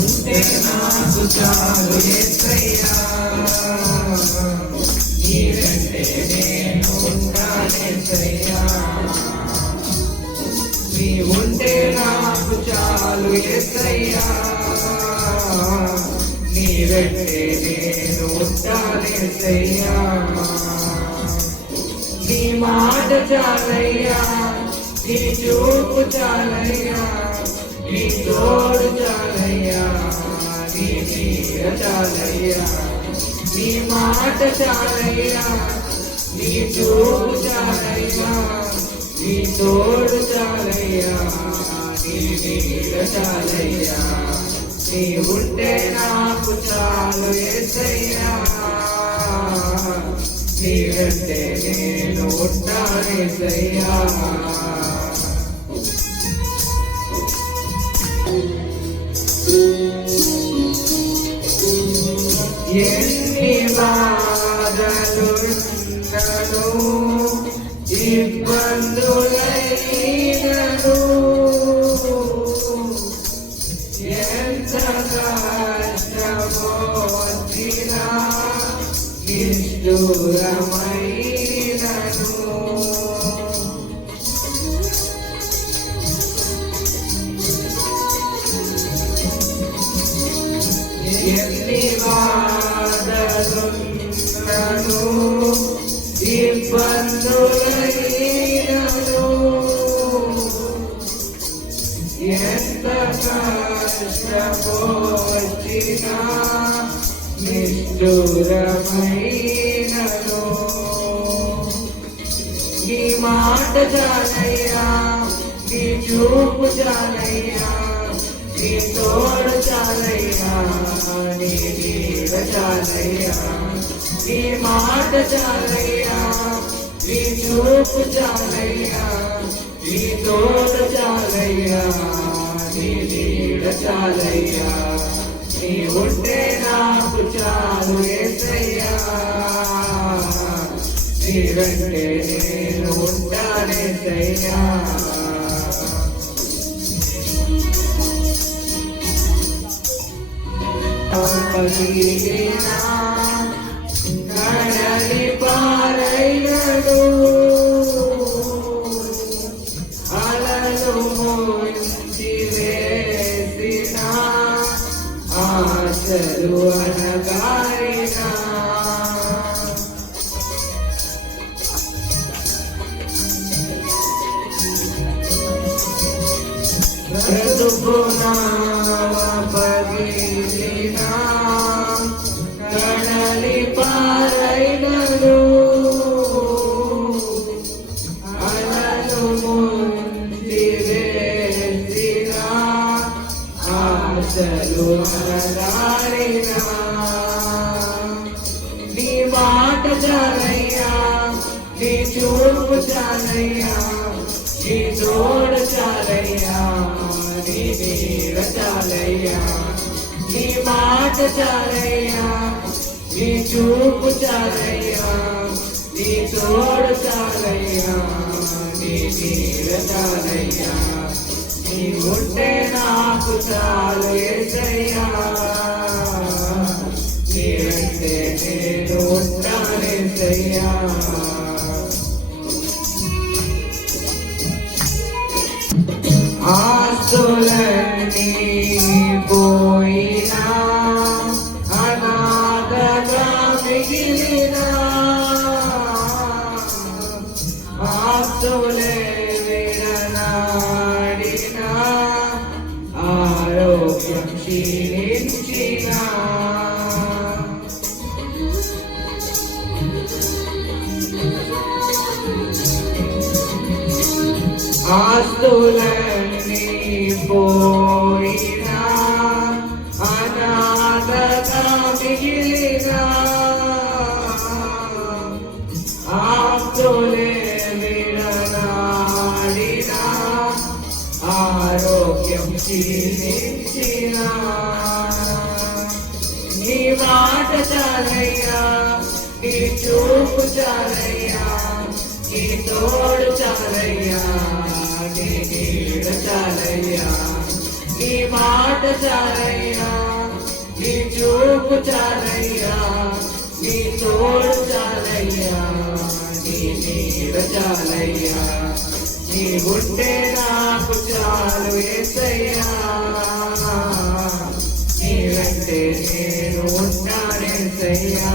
ఉంటే నాకు చాలు యేసయ్యా, నీ వెంటే నేను ఉంటానేసయ్యా. నీ ఉంటే నాకు చాలు యేసయ్యా, నీ వెంటే నేను ఉంటానేసయ్యా. నీ మాట చాలయ్యా, నీ చూపు చాలయ్యా, నీ తోడు చాలయ్యా, నీ నీడ చాలయ్యా. నీ మాట చాలయ్యా, నీ చూపు చాలయ్యా, నీ తోడు చాలయ్యా, నీ నీడ చాలయ్యా. నీ ఉంటే నాకు చాలు యేసయ్యా, నీ వెంటే నేను ఉంటానేసయ్యా. ఎన్ని బాధలున్నను ఇబ్బందులైనను, ఎంత కష్టమొచ్చినా నిష్ఠురమైనను, ఎన్ని బాధలున్నను ఇబ్బందులైనను, ఎంత కష్టమొచ్చినా నిష్ఠురమైనను. నీ మాట చాలయ్యా, నీ చూపు చాలయ్యా, నీ తోడు చాలయ్యా, నీ నీడ చాలయ్యా. నీ మాట చాలయ్యా, నీ చూపు చాలయ్యా, నీ తోడు చాలయ్యా, నీ నీడ చాలయ్యా. నీ ఉంటే నాకు చాలు యేసయ్యా, నీ వెంటే నేను ఉంటానేసయ్యా. పగిలినా కడలి పారైనను, అలలు ముంచి వేసిన ఆశలు అనగారినా, బ్రతుకునా పగిలినా కడలి పారైనను, అలలు ముంచి వేసిన ఆశలు అనగారినా. నీ మాట చాలయ్యా, నీ చూపు చాలయ్యా, నీ తోడు చాలయ్యా, నీ నీడ చాలయ్యా. నీ మాట చాలయ్యా, నీ చూపు చాలయ్యా, నీ తోడు చాలయ్యా, నీ నీడ చాలయ్యా. నీ ఉంటే నాకు చాలు యేసయ్యా, నీ వెంటే నేను ఉంటానేసయ్యా. ఆస్తులన్నీ పోయినా అనాథగా మిగిలినా, ఆస్తులే విడనాడినా ఆరోగ్యం క్షీణించినా, ఆస్తులన్నీ పోయినా అనాథగా మిగిలినా, ఆస్తులే విడనాడినా ఆరోగ్యం క్షీణించినా. నీ మాట చాలయ్యా, నీ చూపు చాలయ్యా, నీ తోడు చాలయ్యా, నీ నీడ చాలయ్యా. నీ మాట చాలయ్యా, నీ చూపు చాలయ్యా, నీ తోడు చాలయ్యా, నీ నీడ చాలయ్యా, నీ ఉంటే నాకు చాలు యేసయ్యా, నీ వెంటే నేను ఉంటానేసయ్యా.